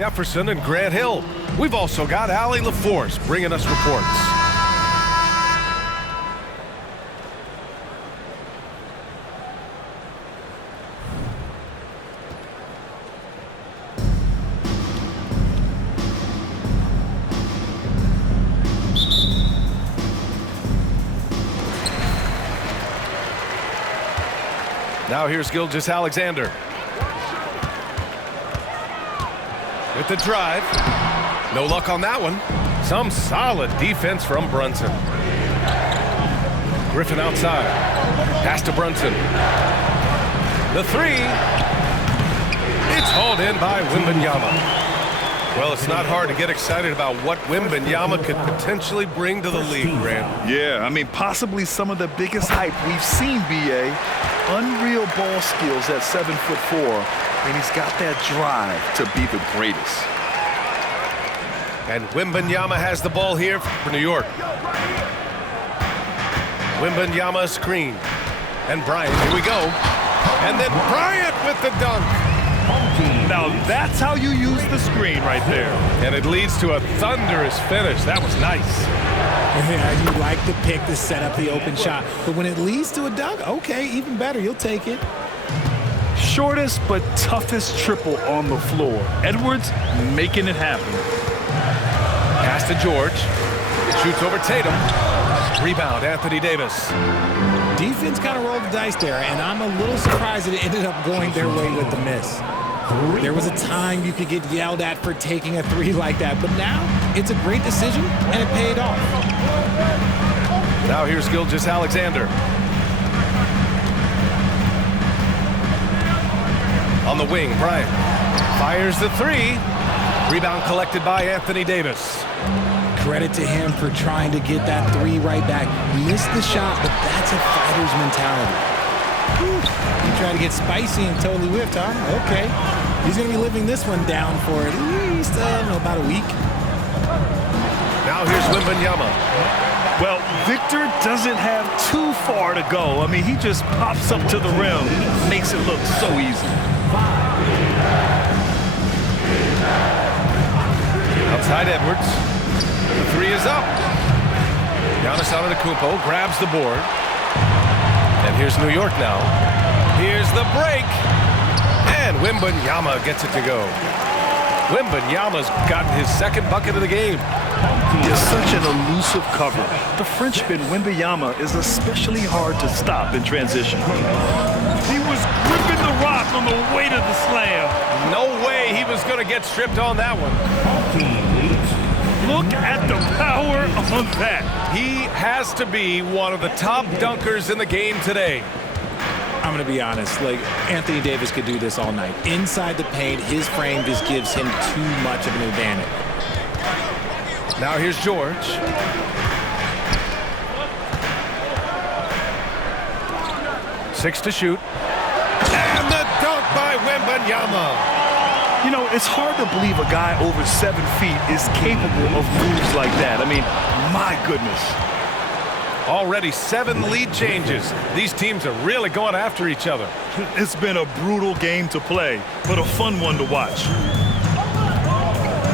Jefferson and Grant Hill. We've also got Allie LaForce bringing us reports. Now here's Gilgeous-Alexander. With the drive. No luck on that one. Some solid defense from Brunson. Griffin outside. Pass to Brunson. The three. It's hauled in by Wembanyama. Well, it's not hard to get excited about what Wembanyama could potentially bring to the league, Grant. Yeah, I mean, possibly some of the biggest hype we've seen, B.A. Unreal ball skills at 7'4", and he's got that drive to be the greatest. And Wembanyama has the ball here for New York. Wembanyama screen. And Bryant, here we go. And then Bryant with the dunk. Now that's how you use the screen right there. And it leads to a thunderous finish. That was nice. Yeah, you like to pick to set up the open shot. But when it leads to a dunk, okay, even better. You'll take it. Shortest but toughest triple on the floor. Edwards making it happen. Pass to George. Shoots over Tatum. Rebound, Anthony Davis. Defense kind of rolled the dice there, and I'm a little surprised that it ended up going their way with the miss. There was a time you could get yelled at for taking a three like that, but now it's a great decision, and it paid off. Now here's Gilgeous-Alexander. On the wing, Bryant fires the three. Rebound collected by Anthony Davis. Credit to him for trying to get that three right back. Missed the shot, but that's a fighter's mentality. Whew. You try to get spicy and totally whipped, huh? Okay. He's going to be living this one down for at least, about a week. Now here's Wembanyama. Well, Victor doesn't have too far to go. I mean, he just pops up to the rim, makes it look so easy. Outside Edwards. The three is up. Giannis Antetokounmpo grabs the board. And here's New York now. Here's the break. And Wembanyama gets it to go. Wembanyama's gotten his second bucket of the game. He is such an elusive cover. The Frenchman, Wembanyama, is especially hard to stop in transition. He was gripping the rock on the way to the slam. No way he was going to get stripped on that one. Look at the power on that. He has to be one of the top dunkers in the game today. I'm going to be honest, like Anthony Davis could do this all night. Inside the paint, his frame just gives him too much of an advantage. Now here's George. Six to shoot. And the dunk by Wembanyama. You know, it's hard to believe a guy over 7 feet is capable of moves like that. I mean, my goodness. Already 7 lead changes. These teams are really going after each other. It's been a brutal game to play, but a fun one to watch.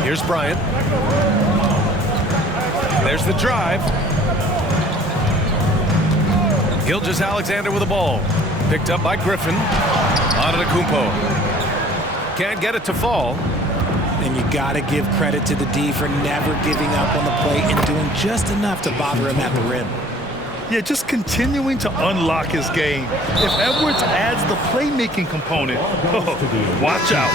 Here's Bryant. There's the drive. Gilgeous-Alexander with the ball. Picked up by Griffin. Antetokounmpo. Can't get it to fall. And you got to give credit to the D for never giving up on the plate and doing just enough to bother him at the rim. Yeah, just continuing to unlock his game. If Edwards adds the playmaking component, watch out.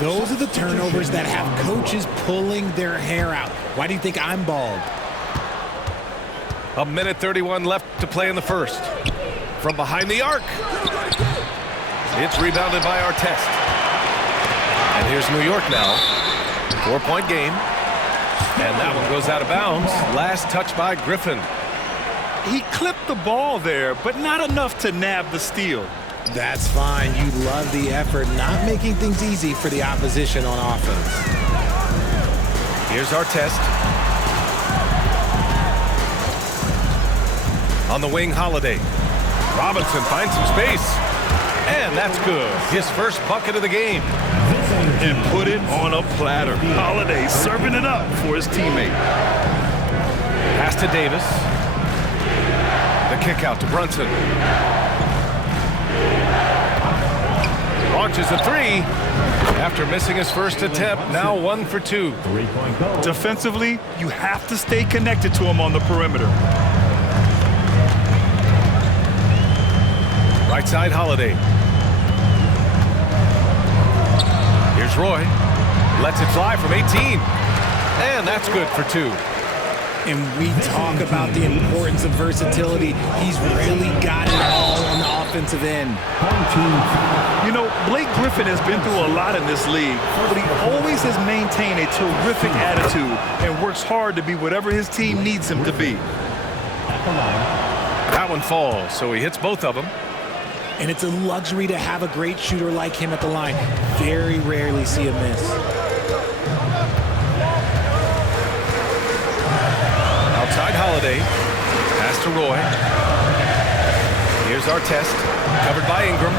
Those are the turnovers that have coaches pulling their hair out. Why do you think I'm bald? 1:31 left to play in the first. From behind the arc. It's rebounded by Artest. And here's New York now. 4-point game. And that one goes out of bounds. Last touch by Griffin. He clipped the ball there, but not enough to nab the steal. That's fine. You love the effort, not making things easy for the opposition on offense. Here's Artest. On the wing, Holiday. Robinson finds some space. And that's good. His first bucket of the game. And put it on a platter. Holiday serving it up for his teammate. Pass to Davis. The kick out to Brunson. Launches a three. After missing his first attempt, now 1 for 2. Defensively, you have to stay connected to him on the perimeter. Right side, Holiday. Here's Roy. Lets it fly from 18. And that's good for 2. And we talk about the importance of versatility. He's really got it all on the offensive end. You know, Blake Griffin has been through a lot in this league, but he always has maintained a terrific attitude and works hard to be whatever his team needs him to be. That one falls, so he hits both of them. And it's a luxury to have a great shooter like him at the line. Very rarely see a miss. Outside Holiday. Pass to Roy. Here's Artest. Covered by Ingram.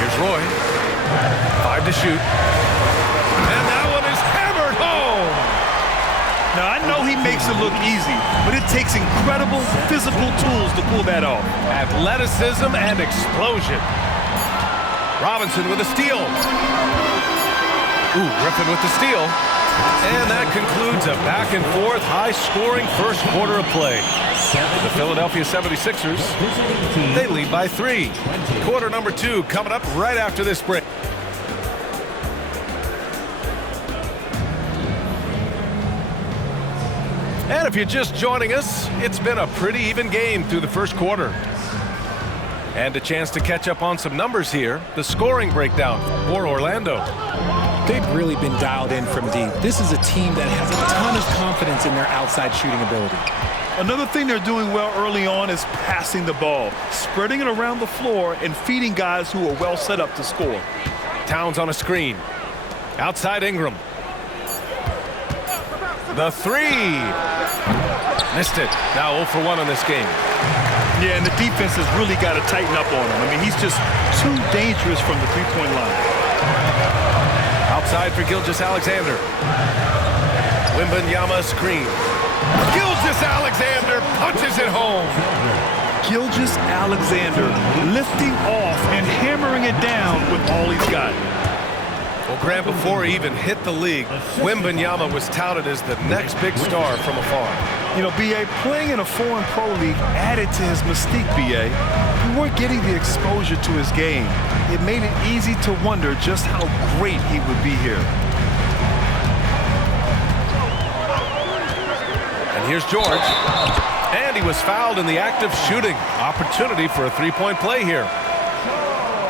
Here's Roy. 5 to shoot. And that one is hammered home. Now, I know he makes it look easy, but it takes incredible physical tools to pull that off. Athleticism and explosion. Robinson with a steal. Ooh, Griffin with the steal. And that concludes a back-and-forth, high-scoring first quarter of play. The Philadelphia 76ers, they lead by 3. Quarter number 2 coming up right after this break. And if you're just joining us, it's been a pretty even game through the first quarter. And a chance to catch up on some numbers here. The scoring breakdown for Orlando. They've really been dialed in from deep. This is a team that has a ton of confidence in their outside shooting ability. Another thing they're doing well early on is passing the ball, spreading it around the floor and feeding guys who are well set up to score. Towns on a screen. Outside Ingram. The three. Missed it. Now 0 for 1 in this game. Yeah, and the defense has really got to tighten up on him. I mean, he's just too dangerous from the three-point line. Outside for Gilgeous-Alexander. Wembanyama screen. Gilgeous-Alexander punches it home. Gilgeous-Alexander lifting off and hammering it down with all he's got. Well, Grant, before he even hit the league, Wembanyama was touted as the next big star from afar. You know, B.A., playing in a foreign pro league added to his mystique, B.A. We weren't getting the exposure to his game. It made it easy to wonder just how great he would be here. And here's George. And he was fouled in the act of shooting. Opportunity for a three-point play here.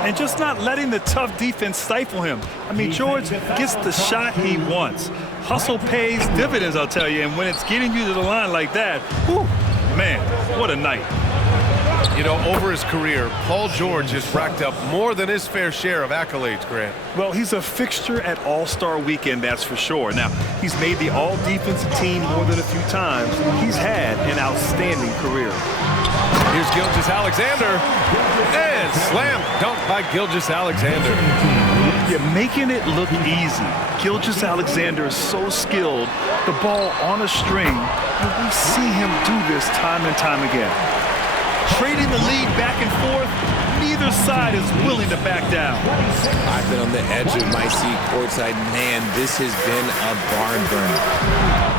And just not letting the tough defense stifle him. I mean, George gets the shot he wants. Hustle pays dividends, I'll tell you. And when it's getting you to the line like that, whew, man, what a night. You know, over his career, Paul George has racked up more than his fair share of accolades, Grant. Well, he's a fixture at All-Star Weekend, that's for sure. Now, he's made the All-Defensive team more than a few times. He's had an outstanding career. Here's Gilgeous-Alexander. And slam dunk by Gilgeous-Alexander. You're making it look easy. Gilgeous-Alexander is so skilled. The ball on a string. And we see him do this time and time again. Trading the lead back and forth, neither side is willing to back down. I've been on the edge of my seat courtside. Man, this has been a barn burner.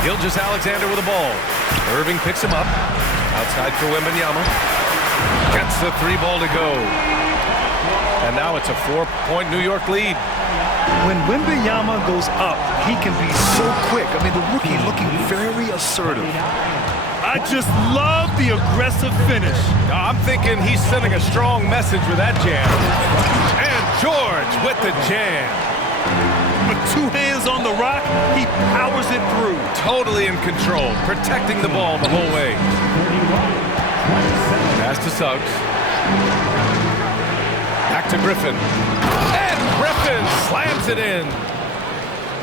Gilgeous-Alexander with the ball. Irving picks him up. Outside for Wembanyama. Gets the 3 ball to go. And now it's a 4-point New York lead. When Wembanyama goes up, he can be so quick. I mean, the rookie looking very assertive. I just love the aggressive finish. I'm thinking he's sending a strong message with that jam. And George with the jam. With 2 hands on the rock, he powers it through. Totally in control, protecting the ball the whole way. Pass to Suggs. Back to Griffin. And Griffin slams it in.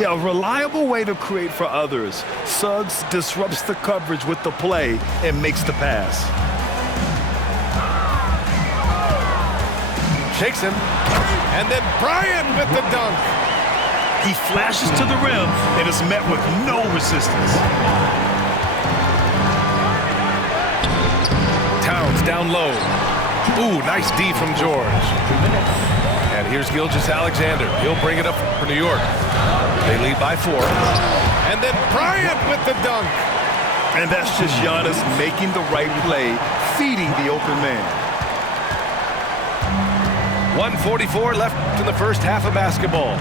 Yeah, a reliable way to create for others. Suggs disrupts the coverage with the play and makes the pass. Shakes him. And then Bryant with the dunk. He flashes to the rim and is met with no resistance. Towns down low. Ooh, nice D from George. And here's Gilgeous-Alexander. He'll bring it up for New York. They lead by 4. And then Bryant with the dunk. And that's just Giannis making the right play, feeding the open man. 1:44 left in the first half of basketball.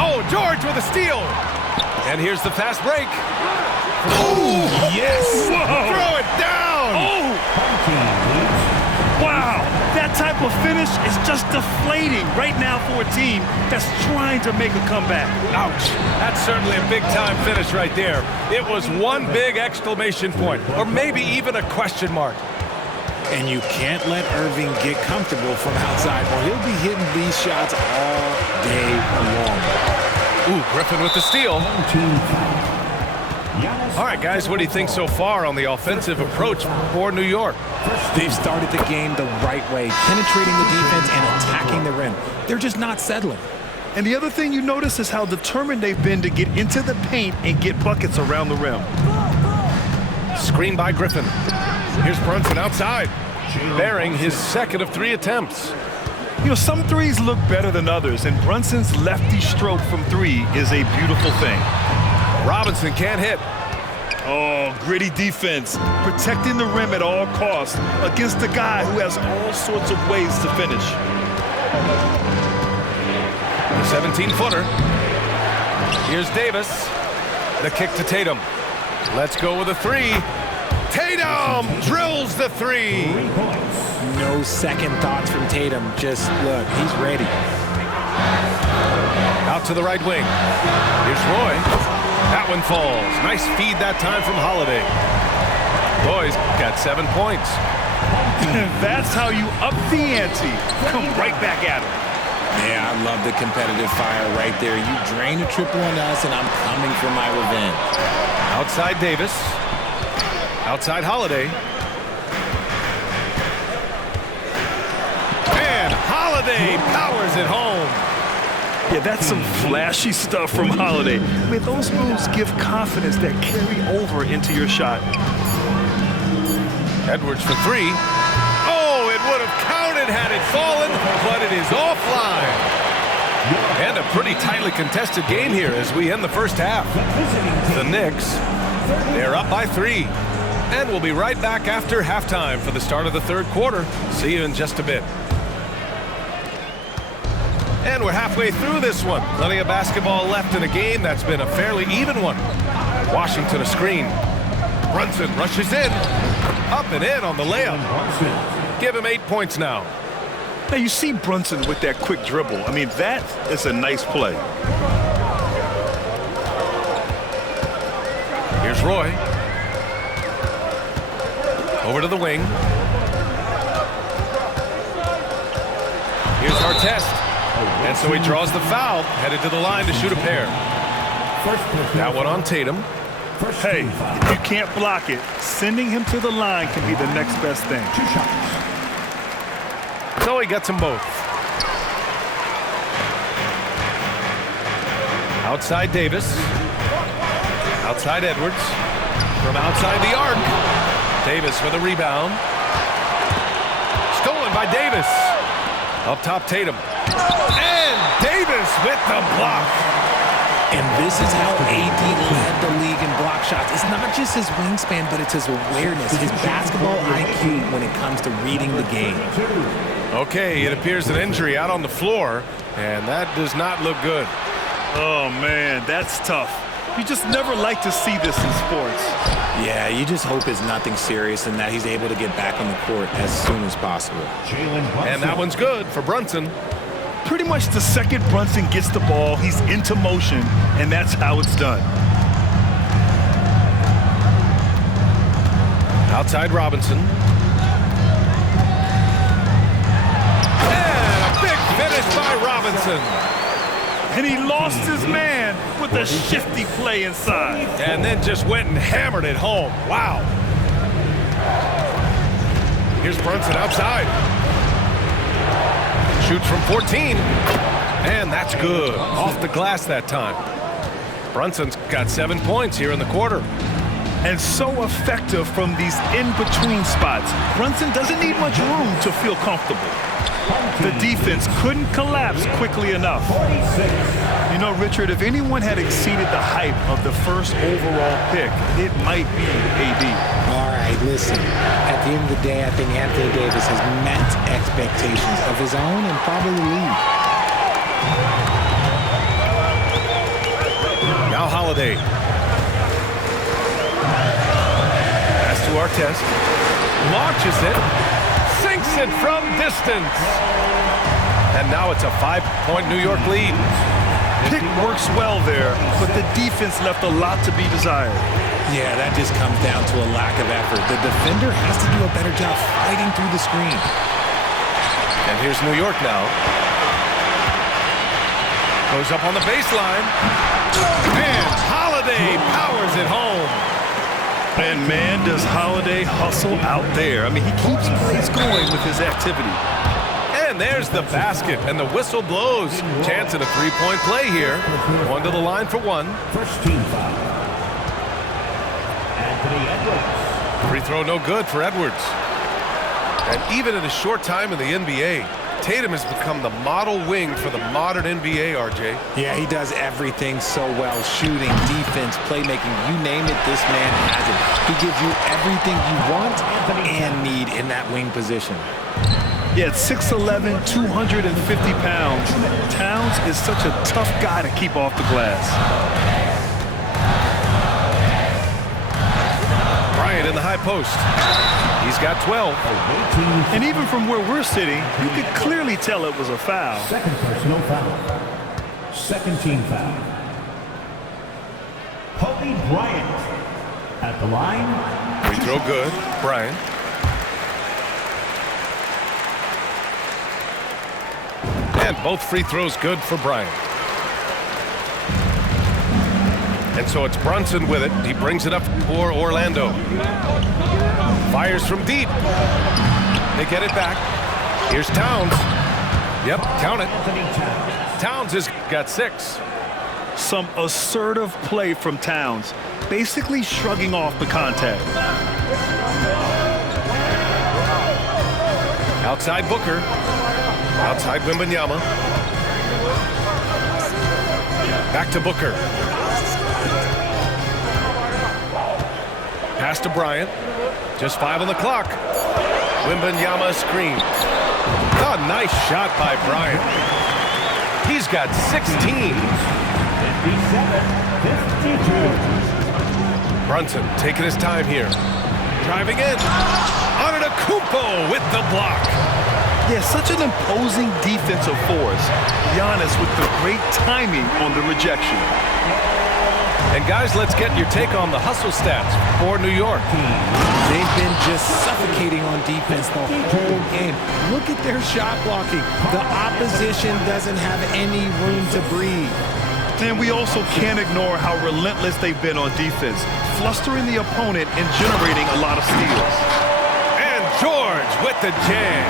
Oh, George with a steal. And here's the fast break. Oh, Yes. whoa. Throw it down. Oh! Wow, that type of finish is just deflating right now for a team that's trying to make a comeback. Ouch. That's certainly a big-time finish right there. It was one big exclamation point, or maybe even a question mark. And you can't let Irving get comfortable from outside, or he'll be hitting these shots all day long. Ooh, Griffin with the steal. All right, guys, what do you think so far on the offensive approach for New York? They've started the game the right way, penetrating the defense and attacking the rim. They're just not settling. And the other thing you notice is how determined they've been to get into the paint and get buckets around the rim. Screen by Griffin. Here's Brunson outside, bearing his second of 3 attempts. You know, some threes look better than others, and Brunson's lefty stroke from 3 is a beautiful thing. Robinson can't hit. Oh, gritty defense, protecting the rim at all costs against a guy who has all sorts of ways to finish. The 17-footer. Here's Davis. The kick to Tatum. Let's go with a 3. Tatum drills the 3. No second thoughts from Tatum. Just look, he's ready. Out to the right wing. Here's Roy. That one falls. Nice feed that time from Holiday. Roy's got 7 points. That's how you up the ante. Come right back at him. Yeah, I love the competitive fire right there. You drain a triple on us, and I'm coming for my revenge. Outside Davis. Outside Holiday. And Holiday powers it home. Yeah, that's some flashy stuff from Holiday. I mean, those moves give confidence that carry over into your shot. Edwards for 3. Oh, it would have counted had it fallen, but it is offline. And a pretty tightly contested game here as we end the first half. The Knicks, they're up by 3. And we'll be right back after halftime for the start of the third quarter. See you in just a bit. And we're halfway through this one. Plenty of basketball left in a game that's been a fairly even one. Washington a screen. Brunson rushes in. Up and in on the layup. Give him 8 points now. Now, you see Brunson with that quick dribble. I mean, that is a nice play. Here's Roy. Over to the wing. Here's Artest. And so he draws the foul, headed to the line to shoot a pair. That one on Tatum. Hey, if you can't block it, sending him to the line can be the next best thing. So he gets them both. Outside Davis. Outside Edwards. From outside the arc. Davis with a rebound. Stolen by Davis. Up top Tatum. And Davis with the block. And this is how AD led the league in block shots. It's not just his wingspan, but it's his awareness, his basketball IQ when it comes to reading the game. Okay, it appears an injury out on the floor, and that does not look good. Oh, man, that's tough. You just never like to see this in sports. Yeah, you just hope it's nothing serious and that he's able to get back on the court as soon as possible. And that one's good for Brunson. Pretty much the second Brunson gets the ball, he's into motion, and that's how it's done. Outside Robinson. And a big finish by Robinson. And he lost his man with a shifty play inside. And then just went and hammered it home. Wow. Here's Brunson outside. Shoots from 14. And that's good. Off the glass that time. Brunson's got 7 points here in the quarter. And so effective from these in-between spots. Brunson doesn't need much room to feel comfortable. The defense couldn't collapse quickly enough. You know, Richard, if anyone had exceeded the hype of the first overall pick, it might be AD. All right, listen. At the end of the day, I think Anthony Davis has met expectations of his own and probably the league. Now Holiday. Pass to Artest. Launches it. Sinks it from distance. And now it's a 5-point New York lead. Pick works well there, but the defense left a lot to be desired. Yeah, that just comes down to a lack of effort. The defender has to do a better job fighting through the screen. And here's New York now. Goes up on the baseline. And Holiday powers it home. And man, does Holiday hustle out there. I mean, he keeps plays going with his activity. And there's the basket, and the whistle blows. Chance at a three-point play here. One to the line for one. First team foul. Anthony Edwards. Free throw no good for Edwards. And even in a short time in the NBA, Tatum has become the model wing for the modern NBA, RJ. Yeah, he does everything so well. Shooting, defense, playmaking, you name it, this man has it. He gives you everything you want and need in that wing position. Yeah, 6'11", 250 pounds. Towns is such a tough guy to keep off the glass. Bryant in the high post. He's got 12. And even from where we're sitting, you could clearly tell it was a foul. Second personal foul. Second team foul. Kobe Bryant at the line. Free throw good. Bryant. And both free throws good for Bryant. And so it's Brunson with it. He brings it up for Orlando. Fires from deep. They get it back. Here's Towns. Yep, count it. Towns has got 6. Some assertive play from Towns, basically shrugging off the contact. Outside Booker. Outside Wembanyama. Back to Booker. Pass to Bryant. Just 5 on the clock. Wembanyama screen. Oh, nice shot by Bryant. He's got 16. 57-52. Brunson taking his time here. Driving in. Antetokounmpo with the block. Yeah, such an imposing defensive force. Giannis with the great timing on the rejection. And guys, let's get your take on the hustle stats for New York. They've been just suffocating on defense the whole game. Look at their shot blocking. The opposition doesn't have any room to breathe. And we also can't ignore how relentless they've been on defense, flustering the opponent and generating a lot of steals. And George with the jam.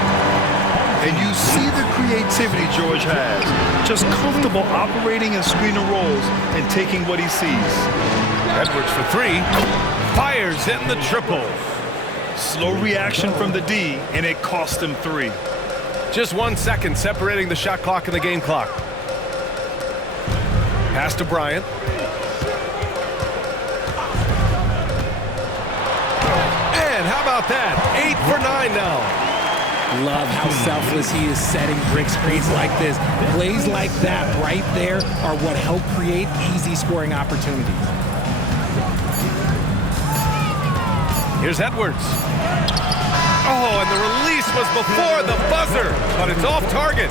And you see the creativity George has. Just comfortable operating in screen and rolls and taking what he sees. Edwards for 3. Fires in the triple. Slow reaction from the D, and it cost him 3. Just 1 second separating the shot clock and the game clock. Pass to Bryant. And how about that? 8 for 9 now. Love how selfless he is setting brick screens like this. Plays like that right there are what help create easy scoring opportunities. Here's Edwards. Oh, and the release was before the buzzer, but it's off target.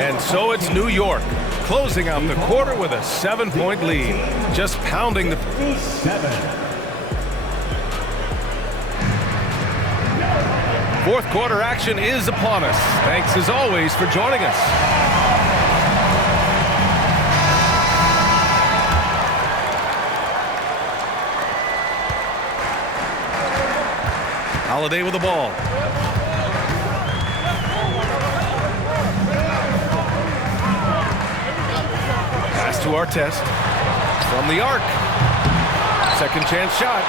And so it's New York, closing out the quarter with a 7-point lead. Just pounding the... 7. Fourth quarter action is upon us. Thanks as always for joining us. Holiday with the ball. Pass to Artest from the arc. Second chance shot.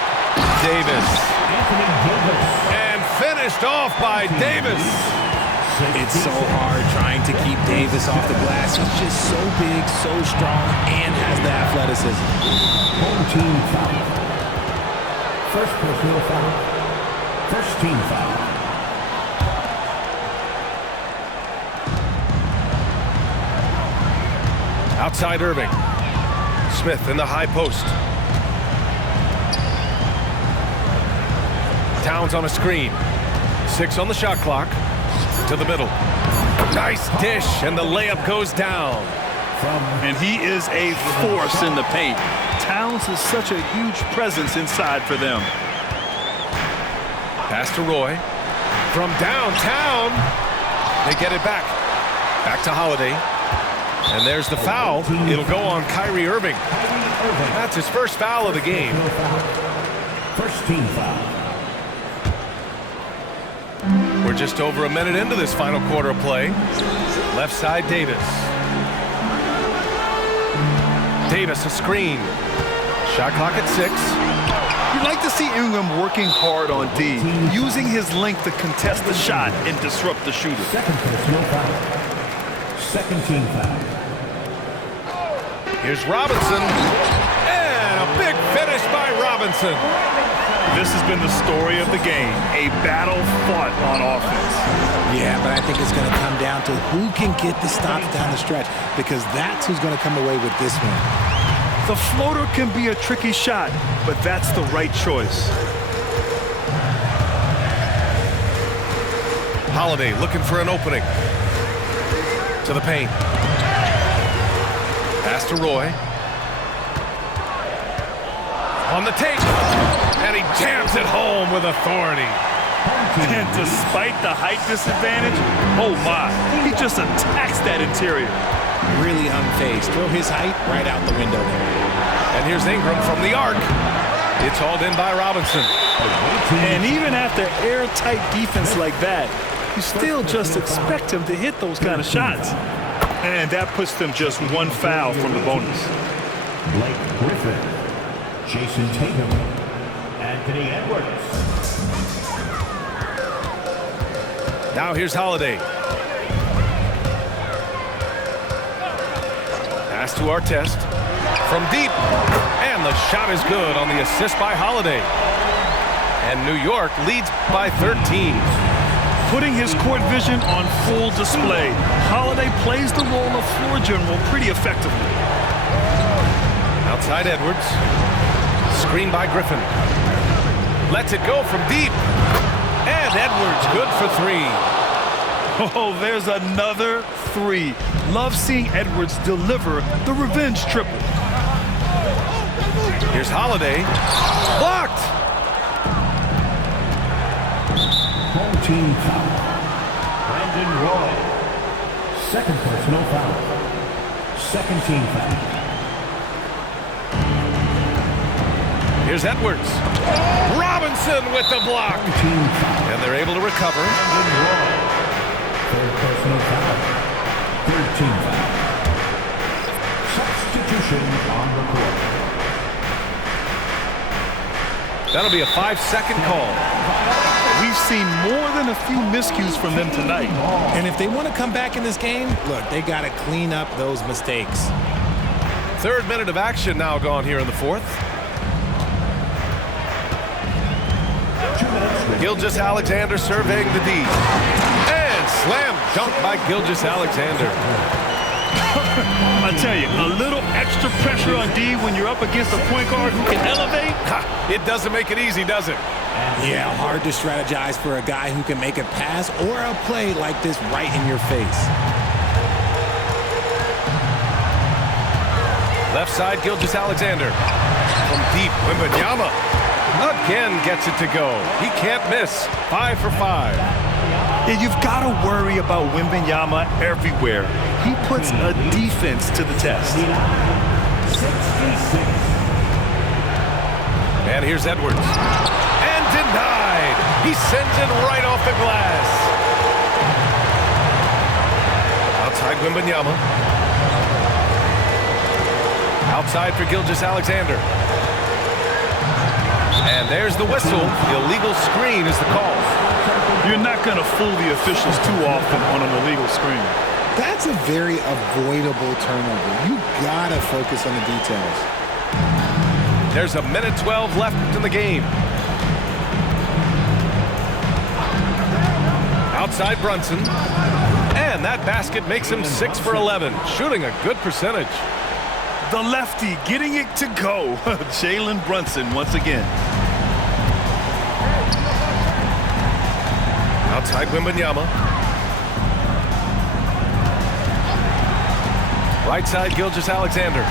Davis. Anthony Davis. And finished off by Davis. It's so hard trying to keep Davis off the glass. He's just so big, so strong, and has the athleticism. Home team foul. First personal foul. First team foul. Outside Irving. Smith in the high post. Towns on a screen. 6 on the shot clock. To the middle. Nice dish, and the layup goes down. And he is a force in the paint. Towns is such a huge presence inside for them. Pass to Roy. From downtown. They get it back. Back to Holiday. And there's the foul. It'll go on Kyrie Irving. That's his first foul of the game. First team foul. We're just over a minute into this final quarter of play. Left side, Davis. Davis, a screen. Shot clock at 6. You'd like to see Ingram working hard on D, using his length to contest the shot and disrupt the shooter. Second personal foul. Second team foul. Here's Robinson. And a big finish by Robinson. This has been the story of the game, a battle fought on offense. Yeah, but I think it's going to come down to who can get the stops down the stretch, because that's who's going to come away with this one. The floater can be a tricky shot, but that's the right choice. Holiday looking for an opening. To the paint. Pass to Roy. On the take. And he jams it home with authority. And despite the height disadvantage, oh my, he just attacks that interior. Really unfazed. Throw his height right out the window there. And here's Ingram from the arc. It's hauled in by Robinson. And even after airtight defense like that, you still just expect him to hit those kind of shots. And that puts them just one foul from the bonus. Blake Griffin. Jason Tatum. Anthony Edwards. Now here's Holiday. Pass to Artest. From deep. And the shot is good on the assist by Holiday. And New York leads by 13. Putting his court vision on full display, Holiday plays the role of floor general pretty effectively. Outside Edwards. Screen by Griffin. Lets it go from deep. And Edwards good for 3. Oh, there's another 3. Love seeing Edwards deliver the revenge triple. Here's Holiday. Blocked. Home team foul. Brandon Roy. Second personal foul. Second team foul. Here's Edwards. Robinson with the block. Team foul. And they're able to recover. Brandon Roy. Third personal foul. Third team foul. Substitution on the court. That'll be a 5-second call. We've seen more than a few miscues from them tonight. And if they want to come back in this game, look, they got to clean up those mistakes. Third minute of action now gone here in the fourth. Gilgeous-Alexander surveying the D. And slam dunk by Gilgeous-Alexander. I tell you, a little extra pressure on D when you're up against a point guard who can elevate. It doesn't make it easy, does it? Yeah, hard to strategize for a guy who can make a pass or a play like this right in your face. Left side, Gilgeous-Alexander. From deep, Wembanyama again gets it to go. He can't miss. 5 for 5. Yeah, you've got to worry about Wembanyama everywhere. He puts a defense to the test. 66. And here's Edwards. And denied. He sends it right off the glass. Outside Wembanyama. Outside for Gilgeous-Alexander. And there's the whistle. Illegal screen is the call. You're not going to fool the officials too often on an illegal screen. That's a very avoidable turnover. You gotta focus on the details. There's a minute 12 left in the game. Outside Brunson. And that basket makes him 6 for 11, shooting a good percentage. The lefty getting it to go. Jalen Brunson once again. Outside Wembanyama. Right side Gilgeous-Alexander.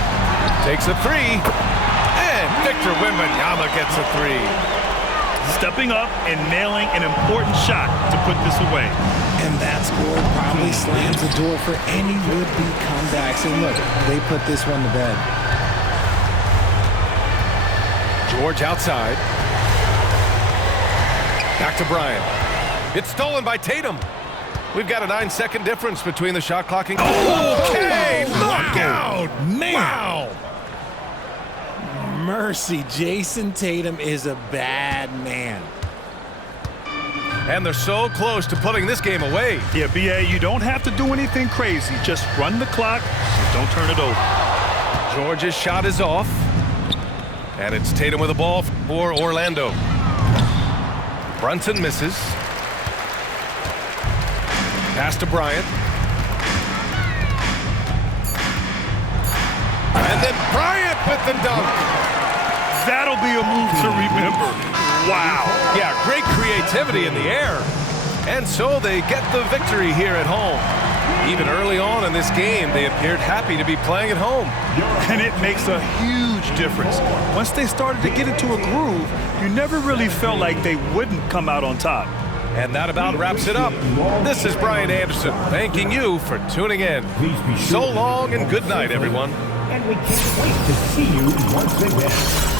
Takes a three. And Victor Wembanyama gets a three. Stepping up and nailing an important shot to put this away. And that score probably slams the door for any would-be comebacks. And look, they put this one to bed. George outside. Back to Bryant. It's stolen by Tatum. We've got a 9-second difference between the shot clock and... Okay! Knockout! Man! Wow! Mercy, Jason Tatum is a bad man. And they're so close to putting this game away. Yeah, B.A., you don't have to do anything crazy. Just run the clock and don't turn it over. George's shot is off. And it's Tatum with the ball for Orlando. Brunson misses. Pass to Bryant. And then Bryant with the dunk. That'll be a move to remember. Wow. Yeah, great creativity in the air. And so they get the victory here at home. Even early on in this game, they appeared happy to be playing at home. And it makes a huge difference. Once they started to get into a groove, you never really felt like they wouldn't come out on top. And that about wraps it up. This is Brian Anderson thanking you for tuning in. So long and good night, everyone. And we can't wait to see you once again.